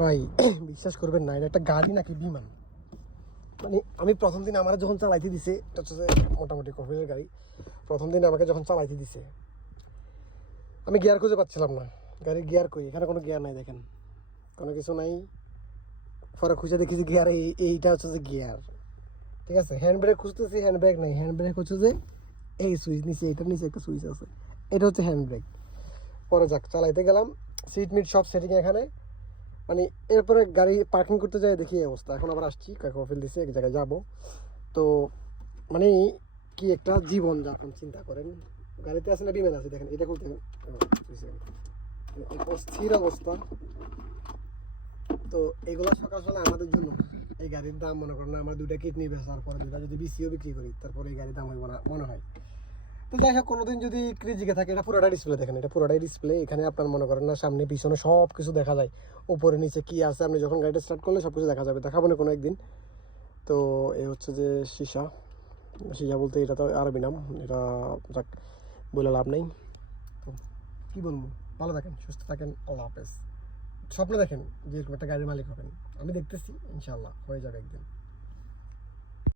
ভাই বিশ্বাস করবেন না, এটা একটা গাড়ি নাকি বিমান। মানে আমি প্রথম দিন আমার যখন চালাইতে দিছে, এটা হচ্ছে মোটামুটি কফিলের গাড়ি, প্রথম দিন আমাকে যখন চালাইতে দিছে আমি গিয়ার খুঁজে পাচ্ছিলাম না। গাড়ির গিয়ার কই, এখানে কোনো গিয়ার নাই, দেখেন কোনো কিছু নাই। পরে খুঁজে দেখি যে গিয়ার এইটা হচ্ছে যে গিয়ার, ঠিক আছে। হ্যান্ড ব্রেক খুঁজতেছি, হ্যান্ড ব্রেক নাই। হ্যান্ড ব্রেক হচ্ছে যে এই সুইচ নিচে, এটার নিচে একটা সুইচ আছে, এটা হচ্ছে হ্যান্ড ব্রেক। পরে যাক চালাইতে গেলাম, সিট মিট সব সেটিং এখানে। মানে এরপরে গাড়ি পার্কিং করতে যাই দেখি এই অবস্থা। এখন আবার আসছি, কফিল দিছে, এক জায়গায় যাবো। তো মানে কি একটা জীবন যাপন চিন্তা করেন। গাড়িতে আছে না বিমান আছে, দেখেন এটা করতে অস্থির অবস্থা। তো এগুলো সকাল সকাল আমাদের জন্য। এই গাড়ির দাম মনে করেন আমরা 2টা কিডনি বেচার পরে 2টা যদি বিসিও বিক্রি করি, তারপরে এই গাড়ির দাম হইব না মনে হয়। তো যাই হোক, কোনোদিন যদি ক্রিজিকে থাকে, এটা পুরোটাই ডিসপ্লে, দেখেন এটা পুরোটাই ডিসপ্লে। এখানে আপনার মনে করেন না সামনে পিছনে সব কিছু দেখা যায়, উপরে নিচে কি আছে আপনি যখন গাড়িটা স্টার্ট করলে সব কিছু দেখা যাবে, দেখাবো না কোনো একদিন। তো এ হচ্ছে যে সীসা। সীসা বলতে এটা তো আরবি নাম, এটা যাক বলে লাভ নেই। তো কী বলবো, ভালো থাকেন, সুস্থ থাকেন, আল্লাহ হাফেজ। স্বপ্ন দেখেন যে এরকম একটা গাড়ির মালিক হবেন। আমি দেখতেছি, ইনশাল্লাহ হয়ে যাবে একদিন।